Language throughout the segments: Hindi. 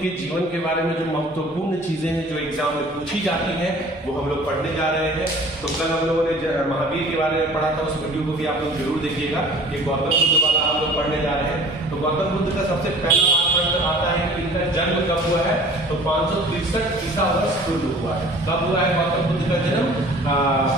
के जीवन के बारे में जो महत्वपूर्ण चीजें हैं जो एग्जाम में पूछी जाती हैं वो हम लोग पढ़ने जा रहे हैं। तो कल हम लोगों ने महावीर के बारे में पढ़ा था, उस वीडियो को भी आप लोग जरूर देखिएगा। ये गौतम बुद्ध वाला हम लोग पढ़ने जा रहे हैं। तो गौतम बुद्ध का सबसे पहला प्रश्न आता है कि इनका जन्म कब हुआ है? तो 563 ईसा वर्ष पूर्व हुआ है। कब हुआ है गौतम बुद्ध का जन्म?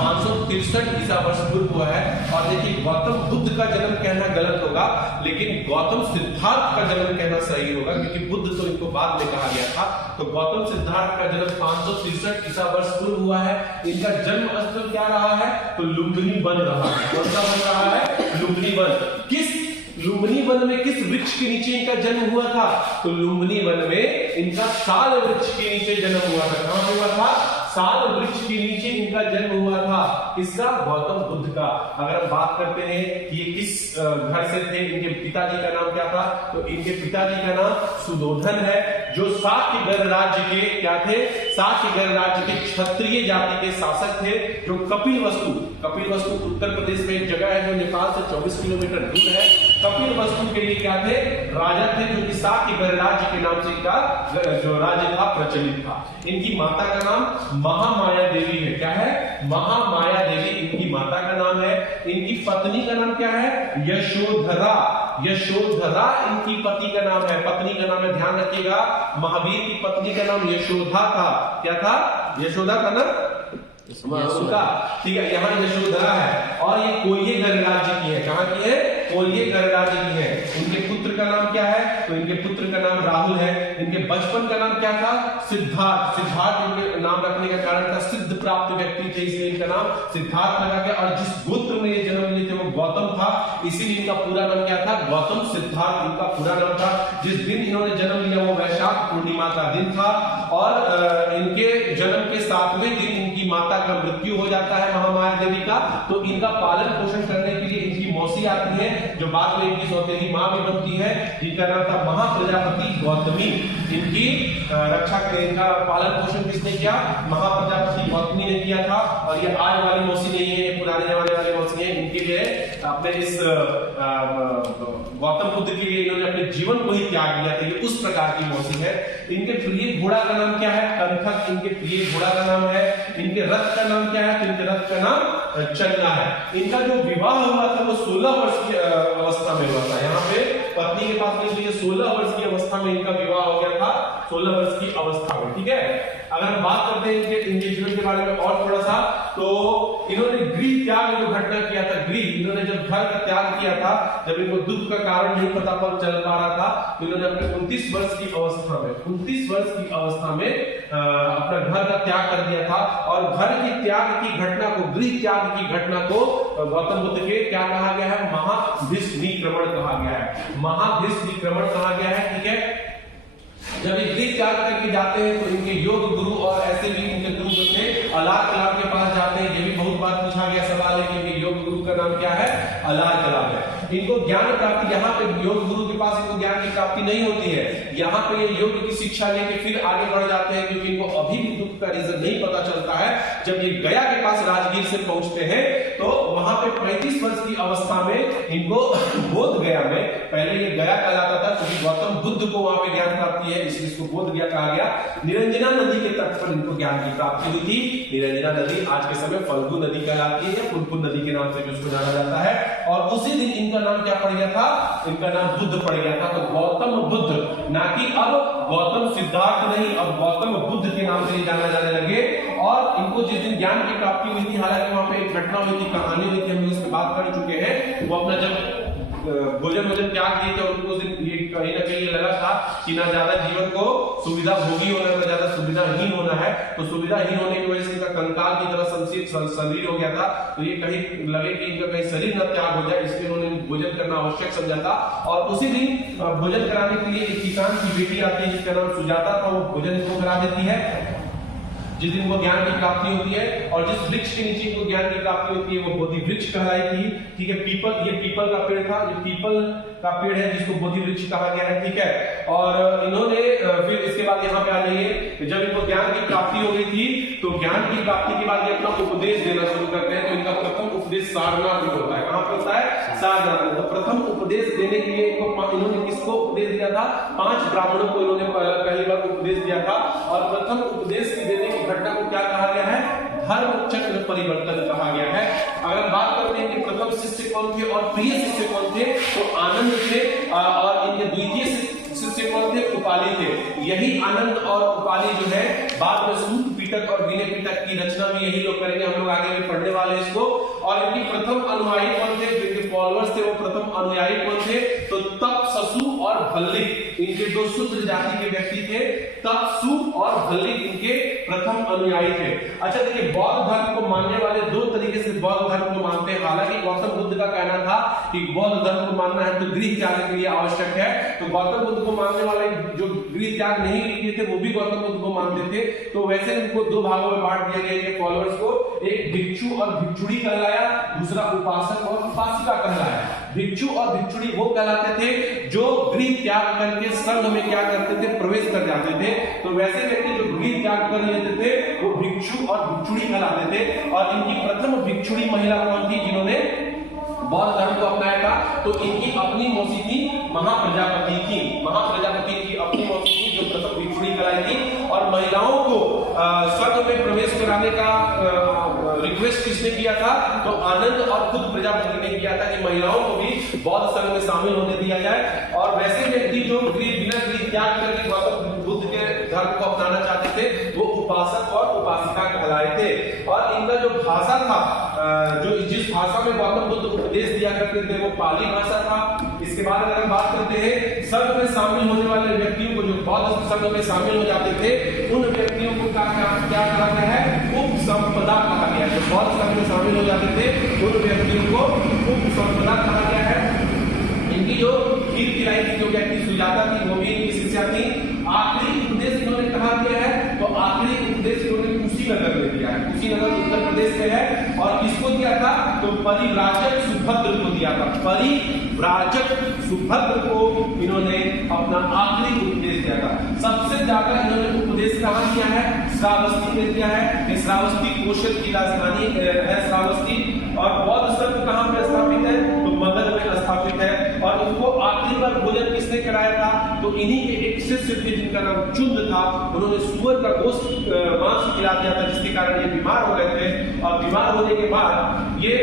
563 ईसा वर्ष पूर्व हुआ है। और देखिए, गौतम बुद्ध का जन्म कहना गलत होगा, लेकिन गौतम सिद्धार्थ का जन्म कहना सही होगा, क्योंकि बुद्ध तो इनको बाद में कहा गया था। तो गौतम सिद्धार्थ का जन्म 563 ईसा वर्ष पूर्व हुआ है। इनका जन्म स्थल क्या रहा है? तो लुम्बिनी वन रहा है। कौन सा वन रहा है? लुम्बिनी वन। किस लुम्बिनी वन में किस वृक्ष के नीचे इनका जन्म हुआ था? तो लुम्बिनी वन में इनका साल वृक्ष के नीचे जन्म हुआ था। कहां पे हुआ था? साल वृक्ष के नीचे इनका जन्म हुआ था। किसका? गौतम बुद्ध का। अगर हम बात करते हैं कि ये किस घर से थे, इनके पिताजी का नाम क्या था? तो इनके पिताजी का नाम सुदोधन है, जो साक्य गणराज्य के क्या थे? साक्य गणराज्य के क्षत्रिय जाति के शासक थे। जो कपिलवस्तु उत्तर प्रदेश में एक जगह है जो नेपाल से 24 किलोमीटर दूर है। कपिलवस्तु के लिए क्या थे? राजा थे, जो कि साक्य गणराज्य के नाम से इनका जो राज्य था प्रचलित था। इनकी माता का नाम महामाया देवी है। क्या है? महामाया देवी इनकी माता का नाम है। इनकी पत्नी का नाम क्या है? यशोधरा। यशोधरा इनकी पति का नाम है। पत्नी का नाम है, ध्यान रखिएगा, महावीर की पत्नी का नाम यशोधा था। क्या था? यशोदा का नाम उनका, ठीक है। यहाँ यशोधरा है और ये कोल्ये गणराज्य की है। कहाँ की है? कोल्ये गणराज्य की है। इनके पुत्र का नाम क्या है? तो इनके पुत्र का नाम राहुल है। इनके बचपन का नाम क्या था? सिद्धार्थ। सिद्धार्थ इनके नाम रखने का कारण था, सिद्ध प्राप्त व्यक्ति थे, इसलिए इनका नाम सिद्धार्थ रखा गया। और जिस गोत्र में ये जन्म लिए थे वो गौतम था, इसीलिए इनका पूरा नाम क्या था? गौतम सिद्धार्थ इनका पूरा नाम था। जिस दिन इन्होंने जन्म लिया वो वैशाख पूर्णिमा का दिन था। और इनके जन्म के 7वें दिन इनकी माता का मृत्यु हो जाता है, महामाया देवी का। तो इनका पालन पोषण करने के लिए इनकी मौसी आती है, जो बाद में इनकी सौतेली मां भी बनती है, जिनका नाम था महाप्रजापति गौतमी। इनकी रक्षा के इनका पालन पोषण किसने किया? महाप्रजापति गौतमी ने किया था। और ये आज वाली मौसी नहीं है, ये पुराने जमाने वाली मौसी है। इनके लिए अपने इस गौतम बुद्ध के लिए इन्होंने अपने जीवन को ही त्याग दिया था। ये उस प्रकार की मौसी है। इनके प्रिय घोड़ा का नाम क्या है? कंथक इनके प्रिय घोड़ा का नाम है। इनके रथ का नाम क्या है? तो इनके रथ का नाम चन्ना है। इनका जो विवाह हुआ था वो 16 वर्ष की अवस्था में हुआ था। यहाँ पे पत्नी के पास में, इसलिए 16 वर्ष की अवस्था में इनका विवाह हो गया था, 16 वर्ष की अवस्था में, ठीक है। अगर हम बात करते हैं इनके जीवन के बारे में और थोड़ा सा, तो इन्होंने गृह त्याग जो घटना किया था, इन्होंने जब घर का त्याग किया था, जब इनको दुख का कारण नहीं पता चल पा रहा था, तो इन्होंने अपने 29 वर्ष की अवस्था में अपना घर का त्याग कर दिया था। और घर के त्याग की घटना को, गृह त्याग की घटना को गौतम बुद्ध के क्या कहा गया है? महाभिष्निक्रमण कहा गया है। महाभिष्निक्रमण कहा गया है, ठीक है। जब ये गृह त्याग करके जाते हैं तो इनके योग गुरु और ऐसे भी इनके गुरु जो थे अलार कलाम के पास जाते हैं। ये भी बहुत बार पूछा गया सवाल है कि इनके योग गुरु का नाम क्या है? अलार कलाम है। इनको ज्ञान प्राप्ति, यहाँ पे योग गुरु के पास इनको ज्ञान की प्राप्ति नहीं होती है। यहाँ पे ये योग की शिक्षा लेके फिर आगे बढ़ जाते हैं, क्योंकि इनको अभी भी दुख का रीजन नहीं पता चलता है। जब ये गया के पास राजगीर से पहुंचते हैं तो वहां पे 35 वर्ष की अवस्था में इनको बोध गया में, पहले ये गया कहलाता था क्योंकि गौतम बुद्ध को वहां पे ज्ञान प्राप्ति है, इसलिए इसको बोध गया कहा गया। निरंजना नदी के तट पर इनको ज्ञान की प्राप्ति हुई थी। निरंजना नदी आज के समय फल्गु नदी कहलाती है, या पुनपुन नदी के नाम से भी उसको जाना जाता है। और उसी दिन इनका नाम क्या पड़ गया था? इनका नाम बुद्ध पड़ गया था। तो गौतम बुद्ध, ना कि अब गौतम सिद्धार्थ नहीं, अब गौतम बुद्ध के नाम से जाना जाने लगे। और इनको जिस दिन ज्ञान की प्राप्ति हुई थी, हालांकि वहां पे एक घटना हुई थी, कहानी हुई थी, हम लोग इस पे बात कर चुके हैं। वो अपना जब भोजन त्याग दिए थे, उनको ये कहीं ना कहीं लगा था कि ना ज्यादा जीवन को सुविधा भोगी होना है, ना ज्यादा सुविधाहीन होना है। तो सुविधाहीन होने की वजह से इनका कंकाल की तरह शरीर हो गया था। तो ये कहीं लगे कि इनका कहीं शरीर न त्याग हो जाए, इसलिए उन्होंने भोजन करना आवश्यक समझा था। और उसी दिन भोजन कराने के लिए एक किसान की बेटी आती है जिसका नाम सुजाता था, वो भोजन इनको करा देती है जिस दिन को ज्ञान की प्राप्ति होती है। और जिस वृक्ष के नीचे को ज्ञान की प्राप्ति होती है वो बोधि वृक्ष कहलाई थी, ठीक है। पीपल, ये पीपल का पेड़ था, जो पीपल का पेड़ है जिसको बोधि वृक्ष कहा गया है, ठीक है। और इन्होंने फिर इसके बाद यहाँ पे आ जाइए, जब इनको ज्ञान की प्राप्ति हो गई थी तो ज्ञान की प्राप्ति के बाद ये अपना उपदेश देना शुरू करते हैं। तो इनका प्रथम उपदेश सारनाथ में होता है। कहाँ पे होता है? सारनाथ में। तो प्रथम उपदेश देने के लिए इन्होंने किसको उपदेश दिया था? 5 ब्राह्मणों को इन्होंने पहली बार क्या कहा गया है? धर्म चक्र परिवर्तन कहा गया है। अगर बात करते हैं कि प्रथम शिष्य कौन थे और प्रिय शिष्य कौन थे, तो आनंद थे, और इनके द्वितीय शिष्य कौन थे? उपाली थे। यही आनंद और उपाली जो है बाद में सूत पीटक और विनय पीटक की रचना भी यही लोग करेंगे, हम लोग आगे में पढ़ने वाले इसको। और इनकी प्रथम अनुयायी कौन थे? जिनके फॉलोअर्स थे वो प्रथम अनुयायी कौन थे? तो तपसु और भल्लिक, इनके दो शूद्र जाति के व्यक्ति थे। तपसु और भल्लिक इनके प्रथम अनुयायी थे। अच्छा देखिए, बौद्ध धर्म को मानने वाले दो तरीके से बौद्ध धर्म को मानते हैं। हालांकि गौतम बुद्ध का कहना था कि बौद्ध धर्म को मानना है तो गृह त्याग के लिए आवश्यक है, तो गौतम बुद्ध को मानने वाले जो गृह त्याग नहीं किए थे वो भी गौतम बुद्ध को मानते थे। तो वैसे उनको दो भागों में बांट दिया गया है फॉलोअर्स को, एक भिक्षु और भिक्षुड़ी कहलाया, दूसरा उपासक और उपासिका कहलाया। भिक्षु और भिक्षुड़ी वो कहलाते थे जो गृह त्याग करके संघ में क्या करते थे? प्रवेश कर जाते थे। तो वैसे व्यक्ति जो गृह त्याग कर लेते थे वो भिक्षु और भिक्षुड़ी कहलाते थे। और इनकी प्रथम भिक्षुड़ी महिला कौन थी जिन्होंने बौद्ध धर्म को अपनाया था? तो इनकी अपनी मौसी थी महाप्रजापति की। महाप्रजापति की अपनी मौसी थी जो प्रथम भिक्षुड़ी कहलाई थी। और महिलाओं को स्वर्ग में प्रवेश कराने का रिक्वेस्ट किसने किया था? तो आनंद और खुद प्रजापति ने किया था कि महिलाओं को भी बौद्ध संघ में शामिल होने दिया जाए। और वैसे व्यक्ति जो बिना गृह त्याग करके गौतम बुद्ध के धर्म को अपनाना चाहते थे वो उपासक और उपासिका कहलाए थे। और इनका जो भाषा था, जो जिस भाषा में गौतम बुद्ध उपदेश दिया करते थे वो पाली भाषा था। इसके बाद अगर हम बात करते हैं संघ में शामिल होने वाले व्यक्तियों को, जो बौद्ध संघ में शामिल हो जाते थे उन व्यक्तियों को क्या कहा गया है? उपसंपदा कहा गया है। जो बौद्ध संघ में शामिल हो जाते थे उन व्यक्तियों को उपसंपदा कहा गया है। इनकी जो खीर खिलाई थी, जो व्यक्ति सुजाता थी, वो भी इनकी शिष्या थी। आखिरी उपदेश इन्होंने कहा दिया है? तो आखिरी उपदेश इन्होंने कुशीनगर में दिया है। कुशीनगर उत्तर प्रदेश में है। और किसको दिया था? तो परिव्राजक सुभद्र को दिया था। परिव्राजक सुभद्र को इन्होंने अपना आखिरी उपदेश दिया था। सबसे ज्यादा इन्होंने उपदेश कहाँ दिया है? श्रावस्ती में दिया है। श्रावस्ती कोशल की राजधानी है श्रावस्ती। और बौद्ध संघ कहाँ पे स्थापित है? तो मगध में स्थापित है। और इनको आखिरी बार भोजन किसने कराया था? तो इन्हीं के एक शिष्य थे जिनका नाम चुंद था। उन्होंने सुअर का गोश्त मांस खिला दिया था, जिसके कारण ये बीमार हो गए थे। और बीमार होने के बाद ये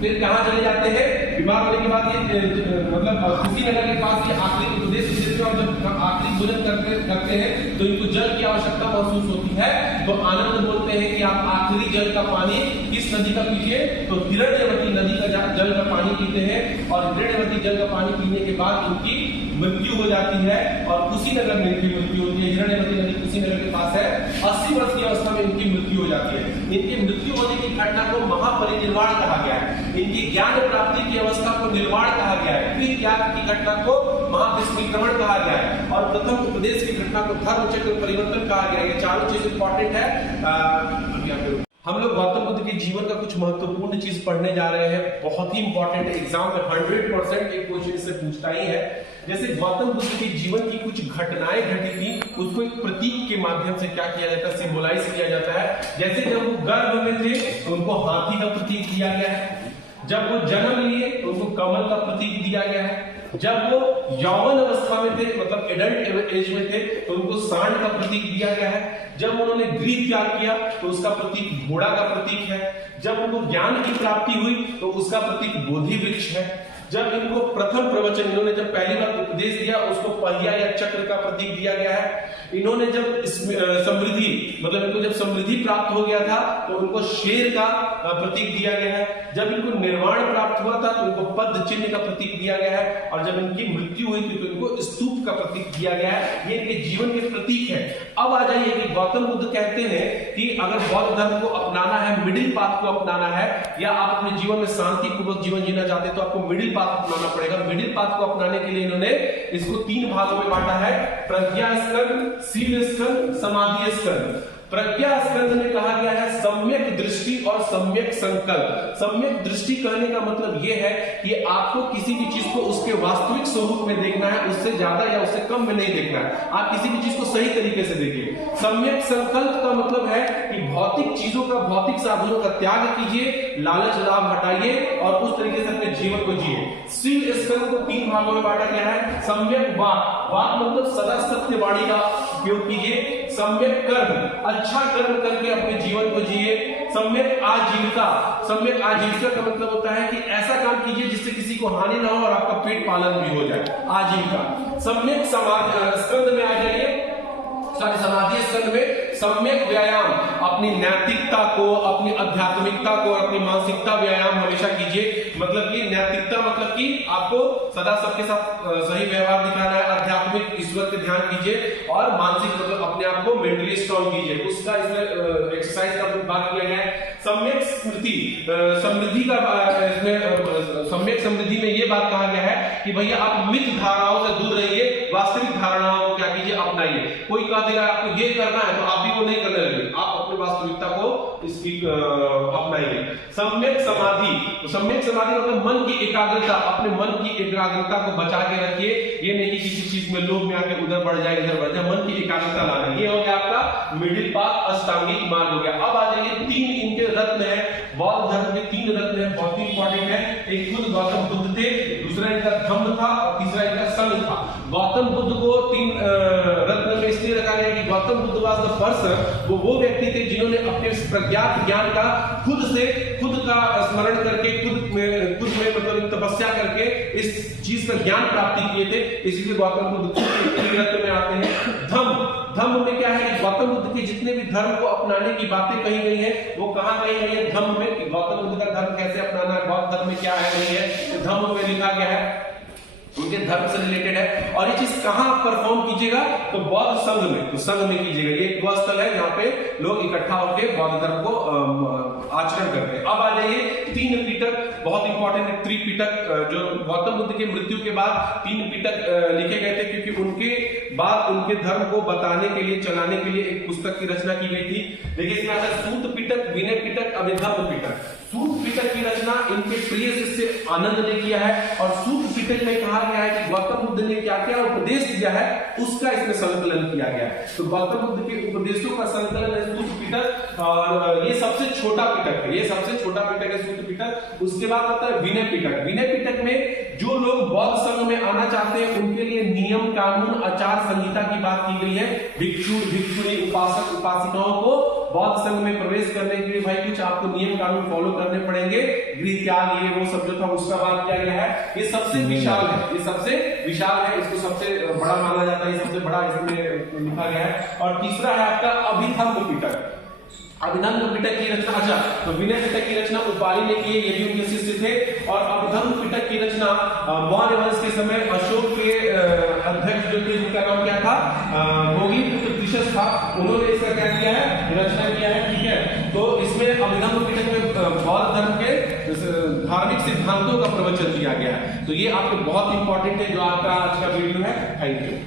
फिर कहाँ चले जाते हैं? बीमार होने के बाद ये मतलब कुशीनगर के पास ये आखिरी उपदेश देते हैं। और जब आखिरी भोजन करते हैं तो इनको जल की आवश्यकता महसूस होती है। तो आनंद बोलते हैं कि आप आखिरी जल का पानी किस नदी का पीजिए? तो हिरण्यवती नदी का जल का पानी पीते हैं। और हिरण्यवती जल का पानी पीने के बाद इनकी मृत्यु हो जाती है। और कुशीनगर में इनकी मृत्यु होती है। हिरण्यवती नदी कुशीनगर के पास है। 80 वर्ष की अवस्था में इनकी मृत्यु हो जाती है। इनकी मृत्यु होने की घटना को महापरिनिर्वाण कहा गया है। इनकी ज्ञान प्राप्ति की अवस्था को निर्वाण कहा गया है। गृह त्याग की घटना को महाविस्मृण कहा गया है। और प्रथम उपदेश की घटना को धर्म चक्र परिवर्तन कहा गया है। ये चारों चीज इंपॉर्टेंट है। हम लोग गौतम बुद्ध के जीवन का कुछ महत्वपूर्ण चीज पढ़ने जा रहे हैं। बहुत ही इंपॉर्टेंट, एग्जाम में 100% एक क्वेश्चन इससे पूछता ही है। जैसे गौतम बुद्ध के जीवन की कुछ घटनाएं घटी थी, उसको एक प्रतीक के माध्यम से क्या किया जाता है? सिंबलाइज किया जाता है। जैसे जब वो गर्भ में थे तो उनको हाथी का प्रतीक दिया गया है। जब वो जन्म लिए तो उनको कमल का प्रतीक दिया गया है। जब वो यौवन अवस्था में थे, मतलब एडल्ट एज में थे, तो उनको सांड का प्रतीक दिया गया है। जब उन्होंने गृह त्याग किया तो उसका प्रतीक घोड़ा का प्रतीक है। जब उनको ज्ञान की प्राप्ति हुई तो उसका प्रतीक बोधि वृक्ष है। जब इनको प्रथम प्रवचन, इन्होंने जब पहली बार उपदेश दिया, उसको पहिया या चक्र का प्रतीक दिया गया है। इन्होंने जब समृद्धि, मतलब इनको जब समृद्धि प्राप्त हो गया था तो उनको शेर का प्रतीक दिया गया है। जब इनको निर्वाण प्राप्त हुआ था तो इनको पद्म चिन्ह का प्रतीक दिया गया है। और जब इनकी मृत्यु हुई थी तो इनको स्तूप का प्रतीक दिया गया है। ये इनके जीवन के प्रतीक है। अब आ जाइए कि गौतम बुद्ध कहते हैं कि अगर बौद्ध धर्म को अपनाना है, मिडिल पाथ को अपनाना है, या आप अपने जीवन में शांतिपूर्वक जीवन जीना चाहते हैं तो आपको मिडिल पाथ अपनाना पड़ेगा। मिडिल पाथ को अपनाने के लिए इन्होंने इसको 3 भागों में बांटा है: प्रज्ञा स्कंद, शील स्कंद, समाधि स्कंद। प्रज्ञा स्कंद में कहा गया है सम्यक दृष्टि और सम्यक संकल्प। सम्यक दृष्टि कहने का मतलब यह है कि आपको किसी भी चीज को उसके वास्तविक स्वरूप में देखना है, उससे ज्यादा या उससे कम में नहीं देखना है। आप किसी भी चीज को सही तरीके से देखिए। सम्यक संकल्प का मतलब है कि भौतिक चीजों का, भौतिक साधनों का त्याग कीजिए, लालच लाभ हटाइए और उस तरीके से अपने जीवन को जिए। शील स्कंद को 3 भागों में बांटा गया है। सम्यक वाक, वाक मतलब सदा सत्य वाणी का उपयोग कीजिए। सम्यक कर्म, अच्छा कर्म करके अपने जीवन को जिए। सम्यक आजीविका, सम्यक आजीविका का मतलब होता है कि ऐसा काम कीजिए जिससे किसी को हानि ना हो और आपका पेट पालन भी हो जाए, आजीविका। सम्यक स्कंद में आ जाइए, समाधि स्कंद में सम्यक व्यायाम, अपनी नैतिकता को, अपनी आध्यात्मिकता को और अपनी मानसिकता व्यायाम हमेशा कीजिए। मतलब कि नैतिकता मतलब कि आपको सदा सबके साथ सही व्यवहार दिखाना है, आध्यात्मिक ईश्वर पे ध्यान कीजिए, और मानसिक मतलब अपने आप को मेंटली स्ट्रॉन्ग कीजिए, उसका इसमें एक्सरसाइज का बात किया गया है। सम्यक स्मृति, समृद्धि का इसमें सम्यक समृद्धि में ये बात कहा गया है कि भैया आप मिथ्य धारणाओं से दूर रहिए, वास्तविक धारणाओं को क्या कीजिए, अपनाइए। कोई कह देगा आपको ये करना है तो आप भी वो नहीं करने लगे, आप अपनी वास्तविकता को इसकी अपनाइए। सम्यक समाधि, तो सम्यक समाधि मतलब मन की एकाग्रता, अपने मन की एकाग्रता को बचा के रखिए। ये नहीं कि किसी चीज में लोभ में आके उधर बढ़ जाए इधर बढ़ जाए, मन की एकाग्रता लाना। ये हो गया आपका मिडिल पाथ, अष्टांगिक मार्ग हो गया। अब आ जाइए, 3 इनके रत्न है, बौद्ध धर्म के 3 रत्न है, बहुत ही इंपॉर्टेंट है। एक खुद गौतम बुद्ध थे, दूसरा इनका धम्म था और तीसरा इनका संघ था। गौतम बुद्ध को 3 रत्न में इसलिए रखा गया कि Gautam Buddha was the person, वो व्यक्ति थे जिन्होंने अपने प्रज्ञात ज्ञान का खुद का स्मरण करके खुद में मतलब तपस्या करके इस चीज का ज्ञान प्राप्ति किए थे, इसीलिए गौतम बुद्ध के रत्न में आते हैं। धम्म में क्या है, गौतम बुद्ध के जितने भी धर्म को अपनाने की बातें कही गई है वो कहां कही गई है, धम्म में, कि गौतम बुद्ध का धर्म कैसे अपनाना है, बौद्ध धर्म में क्या है नहीं है, धम्म में लिखा गया है, उनके धर्म से रिलेटेड है। और ये चीज कहां परफॉर्म कीजिएगा, तो बौद्ध संघ में, तो संघ में कीजिएगा। ये वह स्थल है जहां पे लोग इकट्ठा होकर बौद्ध धर्म को आचरण करते हैं। अब आ जाइए 3 पिटक, बहुत इंपॉर्टेंट है। त्रिपिटक जो गौतम बुद्ध के मृत्यु के बाद 3 पिटक लिखे गए थे, क्योंकि उनके बाद उनके धर्म को बताने के लिए, चलाने के लिए एक पुस्तक की रचना की गई थी। देखिए इसमें आता है सूत पिटक, विनय पिटक, अभिधम्म पिटक। सूत पिटक की रचना इनके प्रिय शिष्य आनंद ने किया है, और सूत पिटक में कहा गया है कि गौतम बुद्ध ने क्या क्या उपदेश दिया है उसका इसमें संकलन किया गया है। तो गौतम बुद्ध के उपदेशों का संकलन है सूत पिटक, और ये सबसे छोटा पिटक है, ये सबसे छोटा पिटक है सूत पिटक। उसके बाद आता है विनय पिटक। विनय पिटक में जो लोग बौद्ध संघ में आना चाहते हैं उनके लिए नियम, कानून, आचार संहिता की बात की गई है। भिक्षु, भिक्षुणी, उपासक, उपासिकाओं को बौद्ध संघ में प्रवेश करने के लिए भाई कुछ आपको नियम कानून फॉलो करने पड़ेंगे, गृह त्याग, ये वो सब जो था उसका बात किया गया है। ये सबसे विशाल है, ये सबसे विशाल है, इसको सबसे बड़ा माना जाता है, सबसे बड़ा इसमें लिखा गया है। और तीसरा है आपका अभिधम्म पिटक। अभिधम्म पिटक की रचना, अच्छा तो विनय पिटक की रचना उपाली ने की, ये भी उनके शिष्य थे। और अभिधम्म पिटक की रचना मौर्य वंश के समय अशोक के अध्यक्ष जो थे, जिनका नाम क्या था, भोगीपुत्र त्रिशस था, उन्होंने इसका क्या किया है, रचना किया है। ठीक है, तो इसमें अभिधम्म पिटक में बौद्ध धर्म के धार्मिक सिद्धांतों का प्रवचन दिया गया है। तो ये आपके बहुत इंपॉर्टेंट है जो आपका आज का वीडियो है। Thank you.